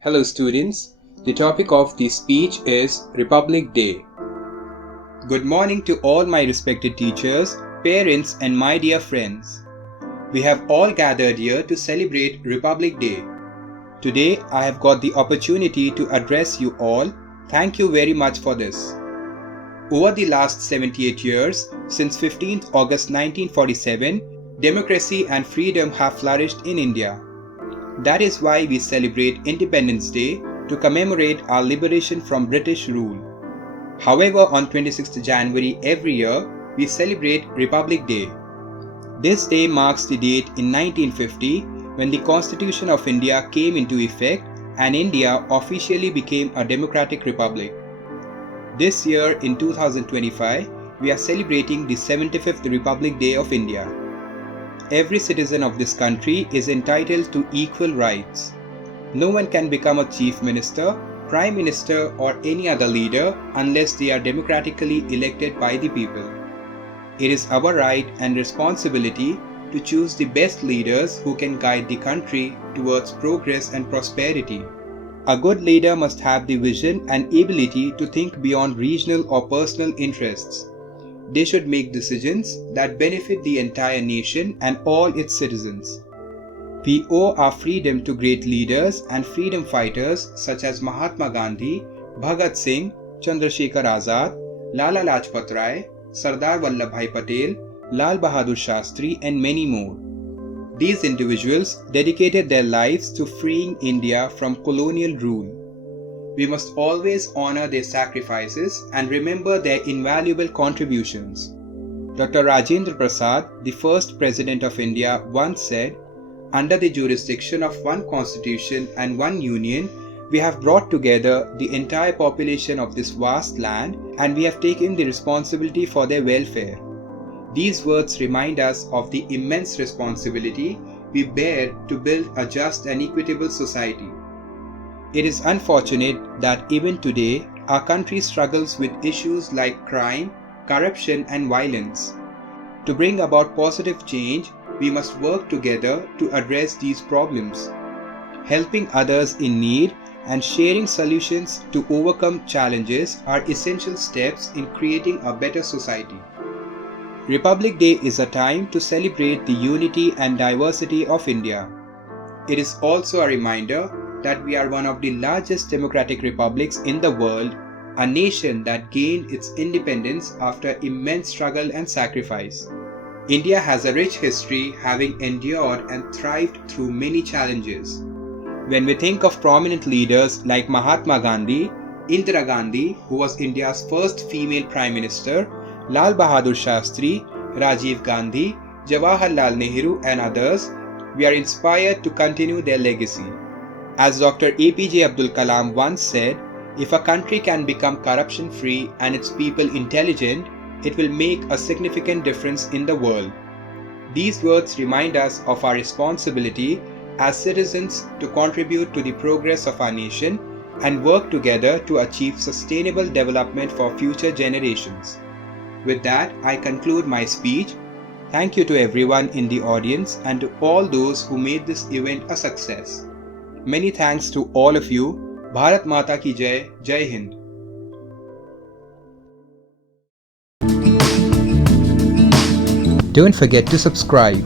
Hello students, the topic of the speech is Republic Day. Good morning to all my respected teachers, parents and my dear friends. We have all gathered here to celebrate Republic Day. Today I have got the opportunity to address you all. Thank you very much for this. Over the last 78 years, since 15th August 1947, democracy and freedom have flourished in India. That is why we celebrate Independence Day to commemorate our liberation from British rule. However, on 26th January every year, we celebrate Republic Day. This day marks the date in 1950 when the Constitution of India came into effect and India officially became a democratic republic. This year in 2025, we are celebrating the 75th Republic Day of India. Every citizen of this country is entitled to equal rights. No one can become a chief minister, prime minister or any other leader unless they are democratically elected by the people. It is our right and responsibility to choose the best leaders who can guide the country towards progress and prosperity. A good leader must have the vision and ability to think beyond regional or personal interests. They should make decisions that benefit the entire nation and all its citizens. We owe our freedom to great leaders and freedom fighters such as Mahatma Gandhi, Bhagat Singh, Chandrasekhar Azad, Lala Lajpat Rai, Sardar Vallabhbhai Patel, Lal Bahadur Shastri and many more. These individuals dedicated their lives to freeing India from colonial rule. We must always honor their sacrifices and remember their invaluable contributions. Dr. Rajendra Prasad, the first President of India, once said, "Under the jurisdiction of one constitution and one union, we have brought together the entire population of this vast land and we have taken the responsibility for their welfare." These words remind us of the immense responsibility we bear to build a just and equitable society. It is unfortunate that even today, our country struggles with issues like crime, corruption and violence. To bring about positive change, we must work together to address these problems. Helping others in need and sharing solutions to overcome challenges are essential steps in creating a better society. Republic Day is a time to celebrate the unity and diversity of India. It is also a reminder that we are one of the largest democratic republics in the world, a nation that gained its independence after immense struggle and sacrifice. India has a rich history, having endured and thrived through many challenges. When we think of prominent leaders like Mahatma Gandhi, Indira Gandhi, who was India's first female Prime Minister, Lal Bahadur Shastri, Rajiv Gandhi, Jawaharlal Nehru and others, we are inspired to continue their legacy. As Dr. APJ Abdul Kalam once said, if a country can become corruption-free and its people intelligent, it will make a significant difference in the world. These words remind us of our responsibility as citizens to contribute to the progress of our nation and work together to achieve sustainable development for future generations. With that, I conclude my speech. Thank you to everyone in the audience and to all those who made this event a success. Many thanks to all of you. Bharat Mata ki Jai, Jai Hind. Don't forget to subscribe.